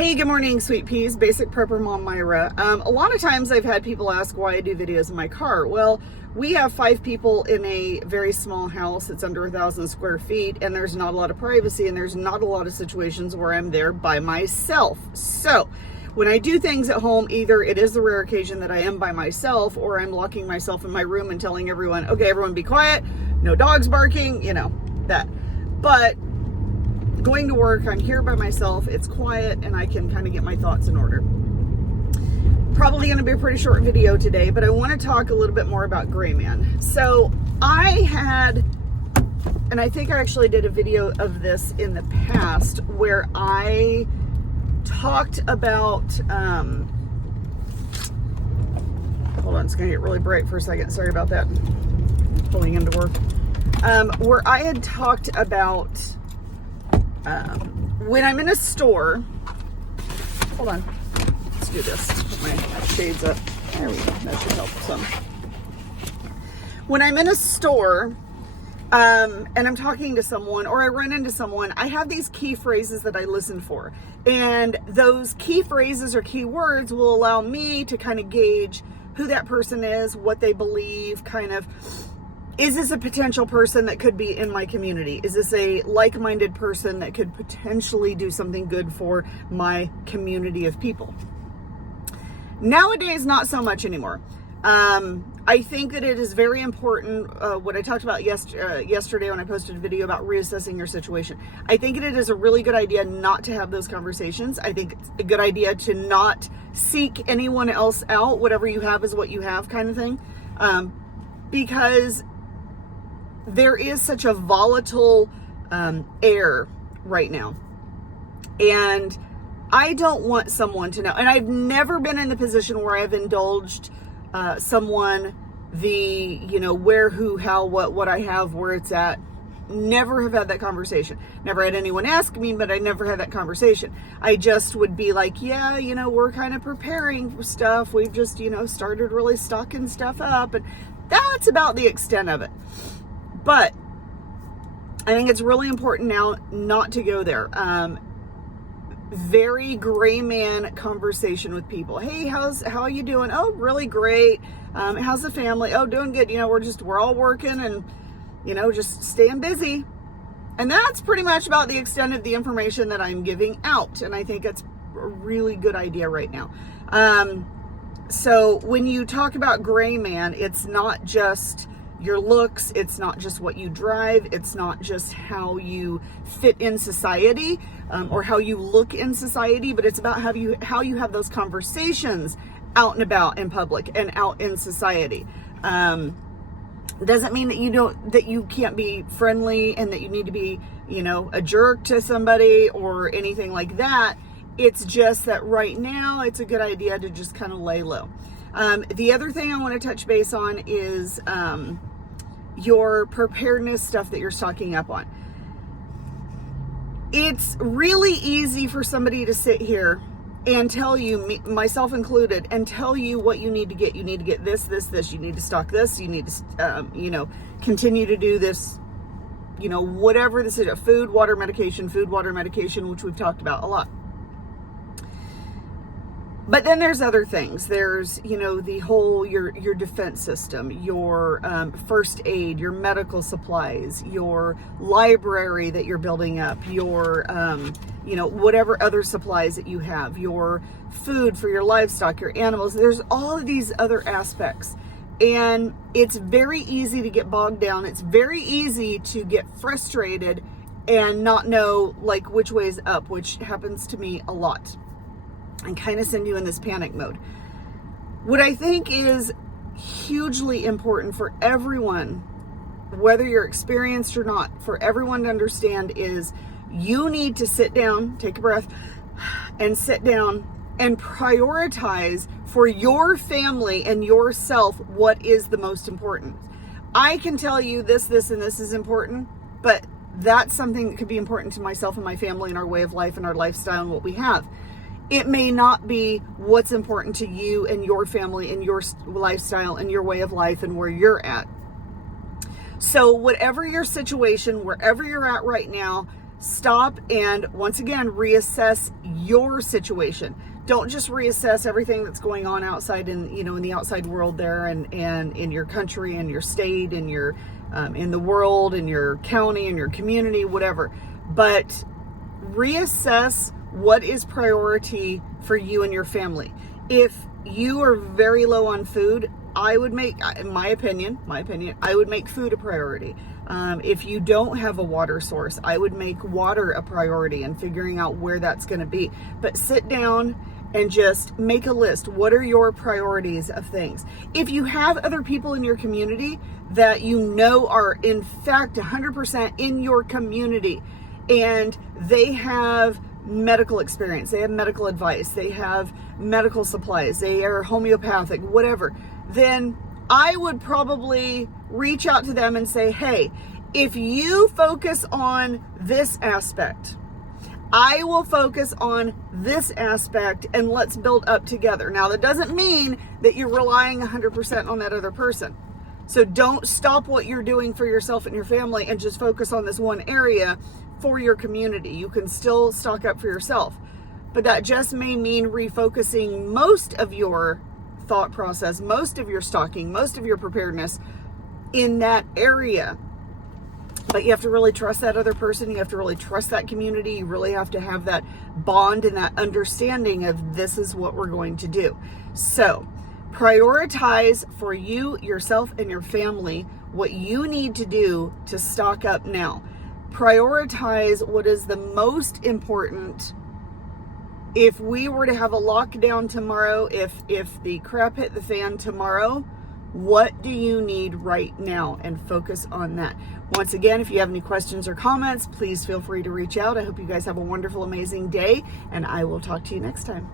Hey, good morning, sweet peas. Basic prepper mom Myra. A lot of times I've had people ask why I do videos in my car. Well, we have 5 people in a very small house. It's under 1,000 square feet, and there's not a lot of privacy, and there's not a lot of situations where I'm there by myself. So when I do things at home, either it is the rare occasion that I am by myself, or I'm locking myself in my room and telling everyone, okay, everyone be quiet, no dogs barking, that. But going to work, I'm here by myself, it's quiet, and I can kind of get my thoughts in order. Probably going to be a pretty short video today, but I want to talk a little bit more about Gray Man. So I had, and I think I actually did a video of this in the past, where I talked about, hold on, it's going to get really bright for a second, sorry about that, pulling into work, where I had talked about when I'm in a store, hold on, let's do this, put my shades up, there we go, that should help some. When I'm in a store, and I'm talking to someone, or I run into someone, I have these key phrases that I listen for, and those key phrases or key words will allow me to kind of gauge who that person is, what they believe, kind of, is this a potential person that could be in my community? Is this a like-minded person that could potentially do something good for my community of people? Nowadays, not so much anymore. I think that it is very important, what I talked about yesterday when I posted a video about reassessing your situation. I think it is a really good idea not to have those conversations. I think it's a good idea to not seek anyone else out. Whatever you have is what you have, kind of thing. Because there is such a volatile air right now. And I don't want someone to know. And I've never been in the position where I've indulged someone where, who, how, what I have, where it's at. Never have had that conversation. Never had anyone ask me, but I never had that conversation. I just would be like, yeah, we're kind of preparing for stuff. We've just, started really stocking stuff up. And that's about the extent of it. But I think it's really important now not to go there. Very Gray Man conversation with people. Hey, how are you doing? Oh, really great. How's the family? Oh, doing good. We're all working and, just staying busy. And that's pretty much about the extent of the information that I'm giving out. And I think it's a really good idea right now. So when you talk about Gray Man, it's not just your looks, it's not just what you drive, it's not just how you fit in society, or how you look in society, but it's about how you have those conversations out and about in public and out in society. Doesn't mean that you can't be friendly and that you need to be, a jerk to somebody or anything like that. It's just that right now it's a good idea to just kind of lay low. The other thing I want to touch base on is your preparedness stuff that you're stocking up on. It's really easy for somebody to sit here and tell you, myself included, and tell you what you need to get. You need to get this, you need to stock this, you need to, continue to do this, whatever this is, food, water, medication, which we've talked about a lot. But then there's other things. There's, the whole, your defense system, your first aid, your medical supplies, your library that you're building up, your, whatever other supplies that you have, your food for your livestock, your animals. There's all of these other aspects. And it's very easy to get bogged down. It's very easy to get frustrated and not know, which way is up, which happens to me a lot. And kind of send you in this panic mode. What I think is hugely important for everyone, whether you're experienced or not, for everyone to understand is you need to sit down, take a breath, and sit down and prioritize for your family and yourself what is the most important. I can tell you this, and this is important, but that's something that could be important to myself and my family and our way of life and our lifestyle and what we have. It may not be what's important to you and your family and your lifestyle and your way of life and where you're at. So whatever your situation, wherever you're at right now, stop and once again reassess your situation. Don't just reassess everything that's going on outside in the outside world there and in your country and your state and your in the world, in your county, in your community, whatever. But reassess what is priority for you and your family. If you are very low on food, I would make, in my opinion, I would make food a priority. If you don't have a water source, I would make water a priority and figuring out where that's going to be. But sit down and just make a list. What are your priorities of things? If you have other people in your community that you know are in fact 100% in your community and they have medical experience, they have medical advice, they have medical supplies, they are homeopathic, whatever, then I would probably reach out to them and say, hey, if you focus on this aspect, I will focus on this aspect and let's build up together. Now, that doesn't mean that you're relying 100% on that other person. So don't stop what you're doing for yourself and your family and just focus on this one area for your community. You can still stock up for yourself, but that just may mean refocusing most of your thought process, most of your stocking, most of your preparedness in that area. But you have to really trust that other person. You have to really trust that community. You really have to have that bond and that understanding of this is what we're going to do. So prioritize for you, yourself, and your family what you need to do to stock up now. Prioritize what is the most important. If we were to have a lockdown tomorrow, if the crap hit the fan tomorrow, what do you need right now? And focus on that. Once again, if you have any questions or comments, please feel free to reach out. I hope you guys have a wonderful, amazing day, and I will talk to you next time.